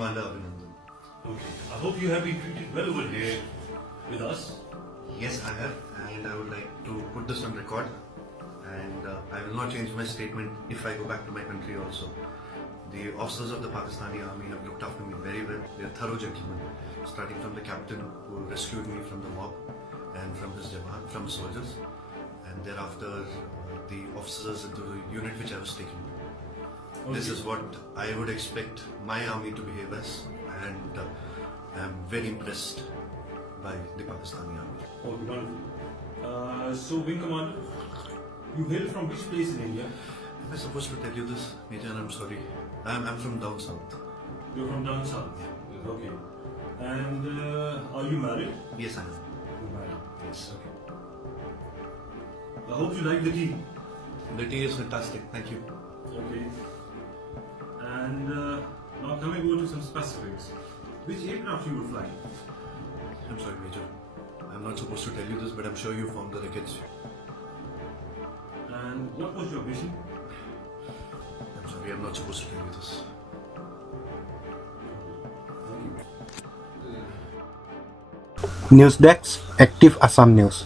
Commander Abhinandan. Okay. I hope you have been treated well over here with us. Yes, I have, and I would like to put this on record. And I will not change my statement if I go back to my country also. The officers of the Pakistani army have looked after me very well. They are thorough gentlemen, starting from the captain who rescued me from the mob and from his jawan, from soldiers, and thereafter the officers in the unit which I was taken. Okay. This is what I would expect my army to behave as, and I am very impressed by the Pakistani army. Okay, wonderful. So, Wing Commander, you hail from which place in India? Am I supposed to tell you this, Major? I'm sorry. I'm from down south. You're from down south? Yeah. Okay. And are you married? Yes, I am. You're married. Yes. Okay. I hope you like the tea. The tea is fantastic. Thank you. Okay. And now coming over to some specifics. Which aircraft you were flying? I'm sorry, Major. I'm not supposed to tell you this, but I'm sure you found the wreckage. And what was your mission? I'm sorry, I'm not supposed to tell you this. Thank you. News Desk, Active Assam News.